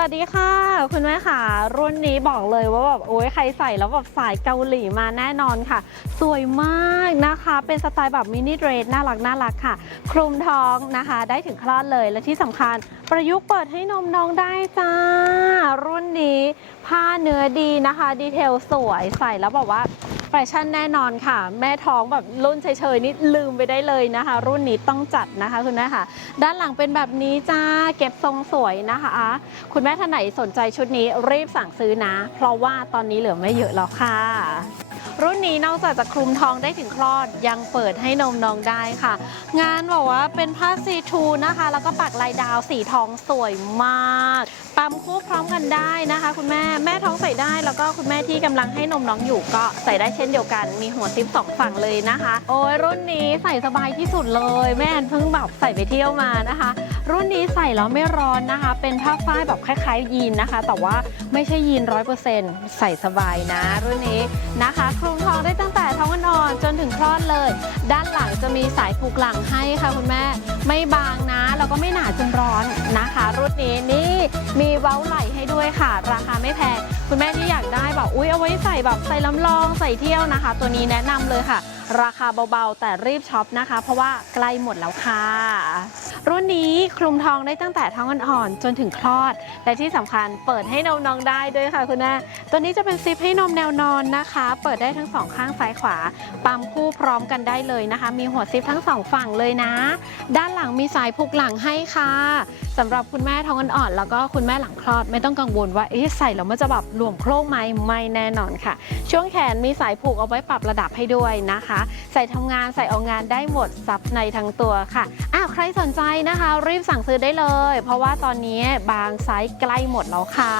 สวัสดีค่ะ คุณแม่ค่ะ รุ่นนี้บอกเลยว่าแบบโอ้ยใครใส่แล้วแบบสายเกาหลีมาแน่นอนค่ะ สวยมากนะ เป็นสไตล์แบบมินิเดรสน่ารักน่ารักค่ะ คลุมท้องนะคะ ได้ถึงคลอดเลยและที่สำคัญ ประยุกต์เปิดให้นมน้องได้จ้า รุ่นนี้ผ้าเนื้อดีนะคะ ดีเทลสวยใส่แล้วแบบว่าแฟชั่นแน่นอนค่ะ แม่ท้องแบบรุ่นเฉยๆนี่ลืมไปได้เลยนะคะ รุ่นนี้ต้องจัดนะคะคุณแม่ค่ะ ด้านหลังเป็นแบบนี้จ้าเก็บทรงสวยนะคะ คุณแม่ท่านไหนสนใจชุดนี้รีบสั่งซื้อนะ เพราะว่าตอนนี้เหลือไม่เยอะแล้วค่ะ รุ่นนี้นอกจากจะคลุมท้องได้ถึงคลอดยังเปิดให้นมน้องได้ค่ะ งานบอกว่าเป็นผ้าซีทูนะคะ แล้วก็ปักลายดาวสีทองสวยมากปั๊มคู่พร้อมกันได้นะคะ คุณแม่แม่ท้องใส่ได้ แล้วก็คุณแม่ที่กำลังให้นมน้องอยู่ก็ใส่ได้เช่นเดียวกัน มีหัวซิปสองฝั่งเลยนะคะ โอ้ยรุ่นนี้ใส่สบายที่สุดเลย แม่แอนเพิ่งแบบใส่ไปเที่ยวมานะคะ รุ่นนี้ใส่แล้วไม่ร้อนนะคะ เป็นผ้าฝ้ายแบบคล้ายๆยีนนะคะ แต่ว่าไม่ใช่ยีนร้อยเปอร์เซ็นต์ใส่สบายนะ รุ่นนี้นะคะ จะมีสายผูกหลังให้ค่ะคุณแม่ ไม่บางนะ แล้วก็ไม่หนาจนร้อนนะคะ รุ่นนี้นี่มีเว้าไหล่ให้ด้วยค่ะ ราคาไม่แพงคุณแม่ที่อยากได้แบบอุ้ยเอาไว้ใส่แบบใส่ลำลองใส่เที่ยวนะคะ ตัวนี้แนะนำเลยค่ะ ราคาเบาๆ แต่รีบช็อปนะคะ เพราะว่าใกล้หมดแล้วค่ะ รุ่นนี้คลุมทองได้ตั้งแต่ท้องอ่อนๆจนถึงคลอด และที่สำคัญเปิดให้นมน้องได้ด้วยค่ะคุณแม่ตัวนี้จะเป็นซิปให้นมแนวนอนนะคะ เปิดได้ทั้งสองข้างซ้ายขวา ปั๊มคู่พร้อมกันได้เลยนะคะ มีหัวซิปทั้งสองฝั่งเลยนะ ด้านหลังมีสายผูกหลังให้ค่ะสำหรับคุณแม่ท้องอ่อนๆแล้วก็คุณแม่หลังคลอดไม่ต้องกังวลว่าเอ๊ะใส่แล้วมันจะแบบหลวมโคร่งไหมไม่แน่นอนค่ะ ช่วงแขนมีสายผูกเอาไว้ปรับระดับให้ด้วยนะคะใส่ทำงานใส่ออกงานได้หมดซับในทั้งตัวค่ะอ้าวใครสนใจนะคะ รีบสั่งซื้อได้เลย เพราะว่าตอนนี้บางไซส์ใกล้หมดแล้วค่ะ